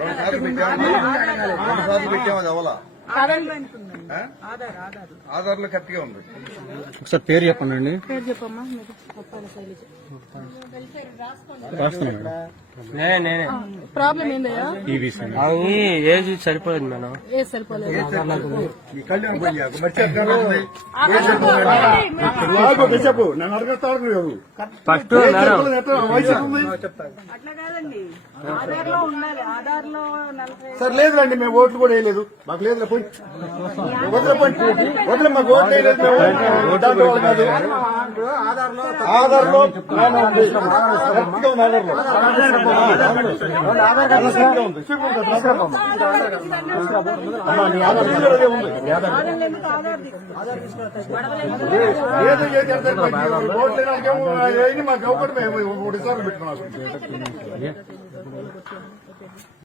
రెండుసార్లు పెట్టాము అది అవలా ఆధార్లో కరెక్ట్ గా ఉంది. ఒకసారి పేరు చెప్పండి అండి. పేరు చెప్పమ్మా. నేనే ప్రాబ్లం ఏందయ్యా? ఏజ్ సరిపోలేదు మేడం. ఏజ్ సరిపోలేదు. ఫస్ట్ అట్లా కాదండి, ఆధార్ లో ఉండాలి. ఆధార్ లో సార్ లేదురండి, మేము ఓట్లు కూడా వేయలేదు. మాకు లేదు వదిలే, మాకు ఓట్లు వేయలేదు. ఆధార్ లో మాకు ఒకటి మేము 3 సార్లు పెట్టుకున్నాం.